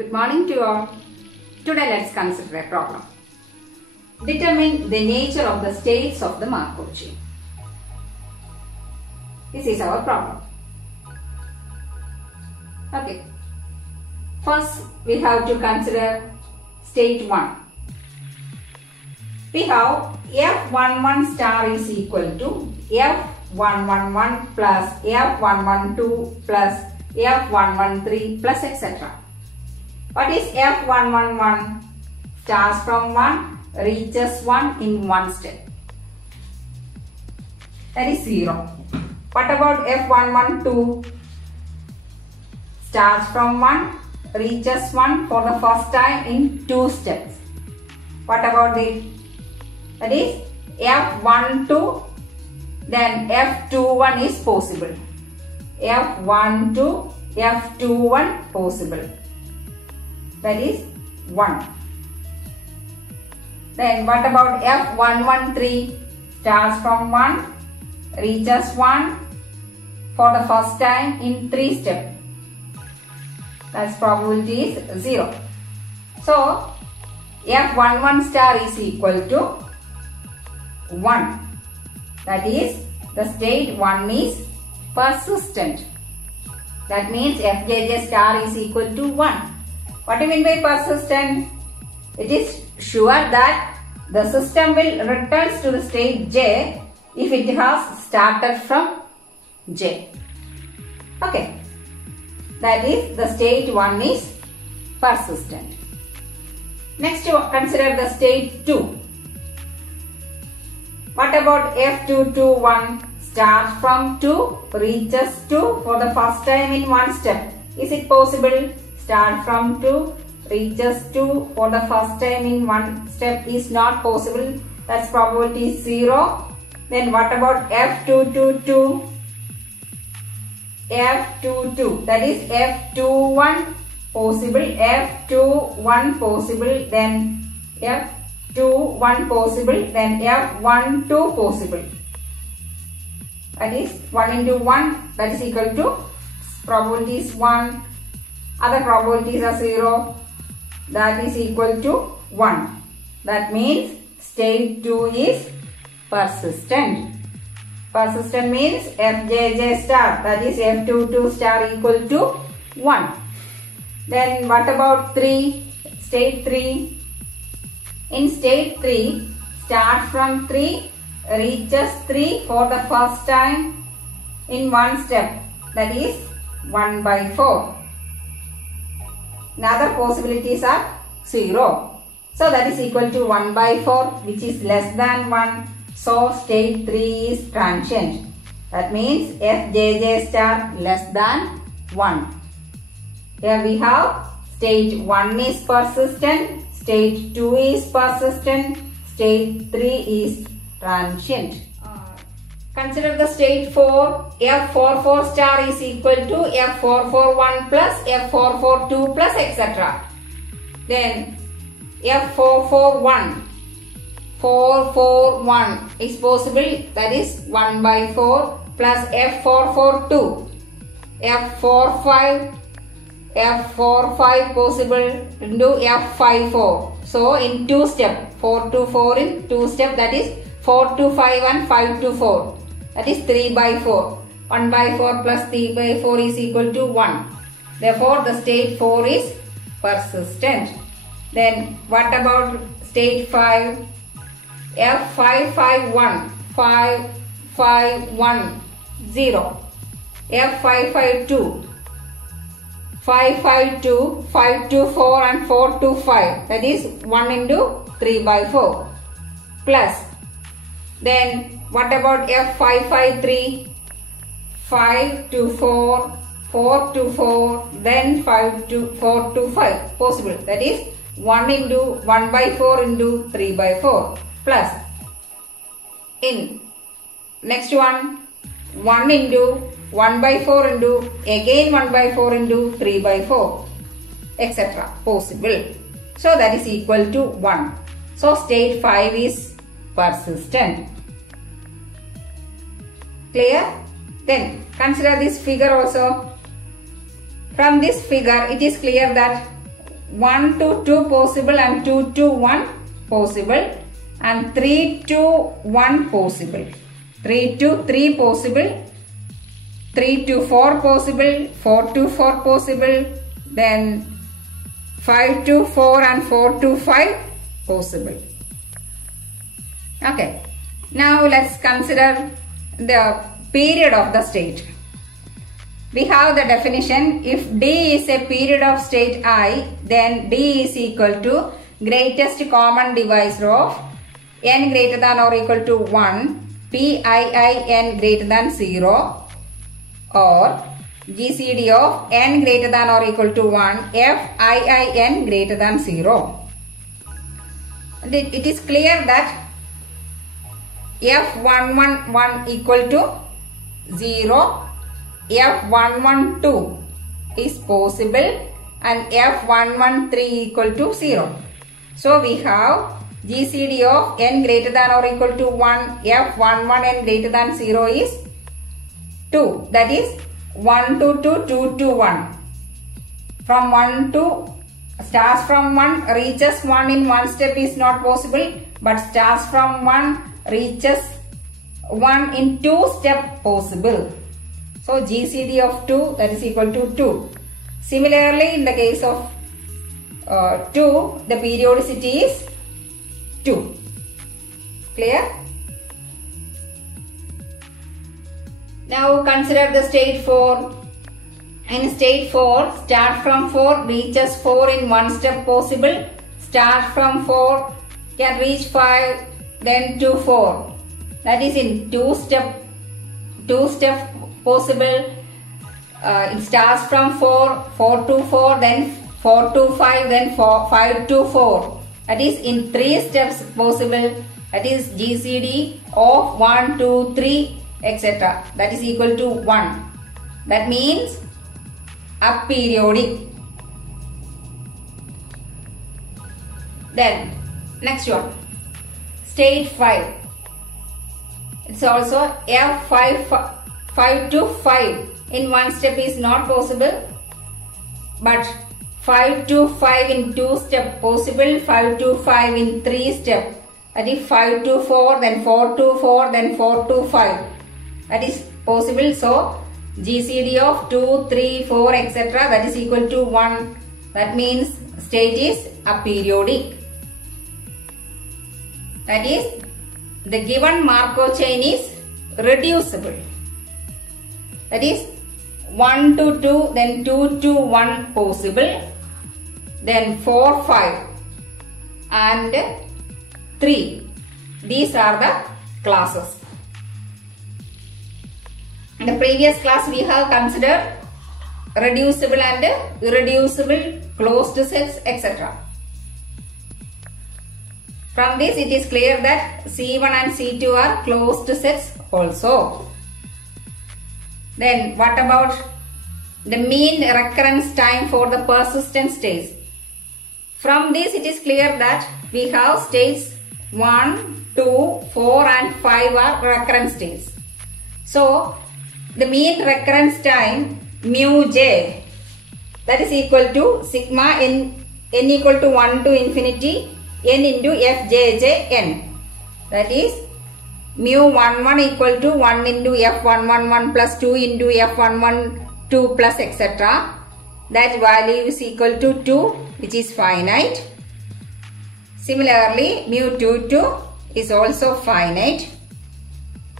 Good morning to all. Today let's consider a problem. Determine the nature of the states of the Markov chain. This is our problem. Okay. First we have to consider state 1. We have F11 star is equal to F111 plus F112 plus F113 plus etc. What is F111? Starts from 1, reaches 1 in one step. That is 0. What about F112? Starts from 1, reaches 1 for the first time in 2 steps. What about it? That is F12, then F21 is possible. F12, F21 possible. That is 1. Then what about F113? Starts from 1, reaches 1 for the first time in 3 steps. That's probability is 0. So F11 star is equal to 1. That is the state 1 is persistent. That means Fjj star is equal to 1. What do you mean by persistent? It is sure that the system will return to the state J if it has started from J. Okay. That is the state 1 is persistent. Next consider the state 2. What about F221? Starts from 2, reaches 2 for the first time in one step. Is it possible? Start from 2, reaches 2 for the first time in one step is not possible. That's probability 0. Then what about F222? F22, that is F21 possible, F21 possible, then F21 possible, then F12 possible. That is 1 into 1, that is equal to probability is 1. Other probabilities are 0. That is equal to 1. That means state 2 is persistent. Persistent means Fjj star, that is F22 star equal to 1. Then what about 3? State 3. In state 3, start from 3, reaches 3 for the first time in one step. That is 1 by 4. Another possibilities are 0. So that is equal to 1 by 4, which is less than 1. So state 3 is transient. That means Fjj star less than 1. Here we have state 1 is persistent, state 2 is persistent, state 3 is transient. Consider the state 4. F44 star is equal to F441 plus F442 plus etc. Then F441. 441 is possible, that is 1 by 4 plus F442. F45 possible into F54. So in 2 step, 4 to 4 in 2 step, that is 4 to 5 and 5 to 4. That is 3 by 4. 1 by 4 plus 3 by 4 is equal to 1. Therefore the state 4 is persistent. Then what about state 5? F551, 551, 0. F552, 552, 5 to 4 and 4 to 5. That is 1 into 3 by 4. Plus. Then what about F553? 5 to 4, 4 to 4, then 5 to 4 to 5. Possible. That is 1 into 1 by 4 into 3 by 4. Plus in next one 1 into 1 by 4 into again 1 by 4 into 3 by 4 etc. possible. So that is equal to 1. So state 5 is persistent. Clear? Then consider this figure also. From this figure it is clear that 1 to 2 possible and 2 to 1 possible and 3 to 1 possible. 3 to 3 possible, 3 to 4 possible, 4 to 4 possible, then 5 to 4 and 4 to 5 possible. Okay. Now let's consider the period of the state. We have the definition. If D is a period of state I, then D is equal to greatest common divisor of n greater than or equal to 1, Pii n greater than 0, or GCD of n greater than or equal to 1, Fii n greater than 0. And it is clear that F111 equal to 0, F112 is possible and F113 equal to 0. So we have GCD of n greater than or equal to 1, F11 n greater than 0 is 2. That is 1 to 2, 2 to 1. From 1 to, starts from 1, reaches 1 in one step is not possible, but starts from 1, reaches 1 in 2 step possible. So GCD of 2, that is equal to 2. Similarly, in the case of 2, the periodicity is 2. Clear? Now consider the state 4. In state 4, start from 4, reaches 4 in one step possible. Start from 4, can reach 5, then to 4. That is in 2 step possible. It starts from 4, 4 to 4, then 4 to 5, then 5 to 4. That is in 3 steps possible. That is GCD of 1, 2, 3, etc. That is equal to 1. That means aperiodic. Then next one, state 5. It's also F5 to 5 in one step is not possible, but 5 to 5 in 2 step possible, 5 to 5 in 3 step. That is 5 to 4, then 4 to 4, then 4 to 5. That is possible. So GCD of 2, 3, 4, etc. that is equal to 1. That means state is aperiodic. That is, the given Markov chain is reducible. That is 1 to 2, then 2 to 1 possible, then 4, 5 and 3. These are the classes. In the previous class we have considered reducible and irreducible closed sets, etc. From this it is clear that C1 and C2 are closed sets also. Then what about the mean recurrence time for the persistent states? From this it is clear that we have states 1, 2, 4 and 5 are recurrent states. So the mean recurrence time mu j, that is equal to sigma n equal to 1 to infinity n into fjj n. That is mu11 equal to 1 into f111 plus 2 into f112 plus etc. That value is equal to 2, which is finite. Similarly, mu22 is also finite.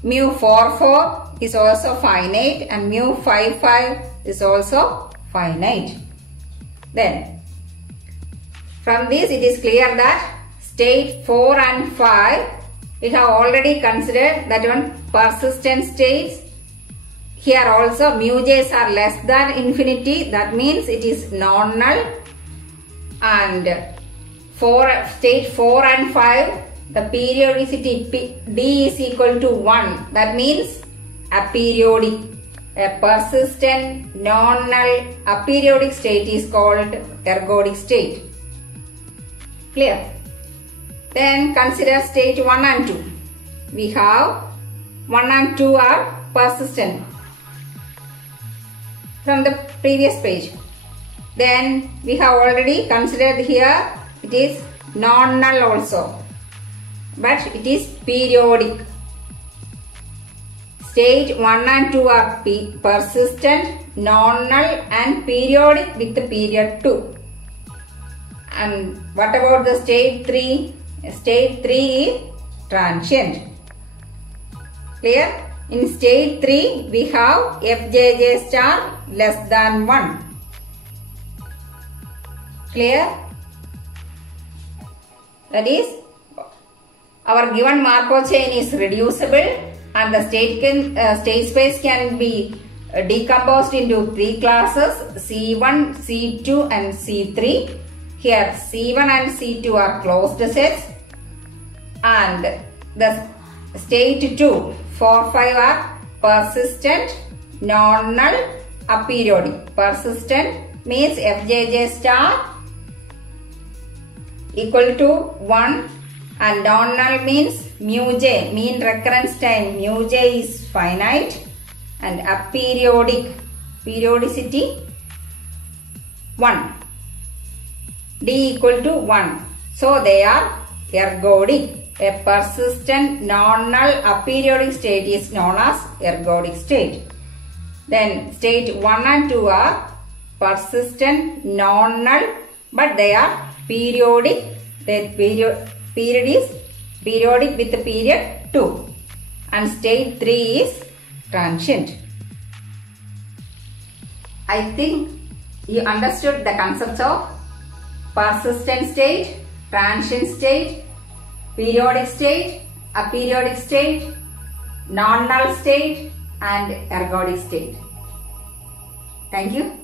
Mu44 is also finite and mu55 is also finite. Then from this it is clear that state 4 and 5 we have already considered that one persistent states. Here also mu j's are less than infinity, that means it is non-null, and state 4 and 5 the periodicity D is equal to 1, that means aperiodic. A persistent non-null aperiodic state is called ergodic state. Clear? Then consider state 1 and 2. We have 1 and 2 are persistent. From the previous page, Then we have already considered here it is non-null also, but it is periodic. Stage 1 and 2 are persistent, non-null and periodic with the period 2. And what about the stage 3? Stage 3 is transient. Clear? In stage 3 we have fjj star less than 1. Clear? That is, our given Markov chain is reducible and the state space can be decomposed into 3 classes, C1, C2 and C3. Here C1 and C2 are closed sets and the state 2, 4, 5 are persistent, non-null, aperiodic. Persistent means fjj star equal to 1 and non-null means mu j, mean recurrence time mu j is finite, and aperiodic, periodicity 1, d equal to 1. So they are ergodic. A persistent non-null aperiodic state is known as ergodic state. Then state 1 and 2 are persistent non-null, but they are periodic. Their period is periodic with the period 2. And state 3 is transient. I think you understood the concepts of persistent state, transient state, periodic state, aperiodic state, non-null state and ergodic state. Thank you.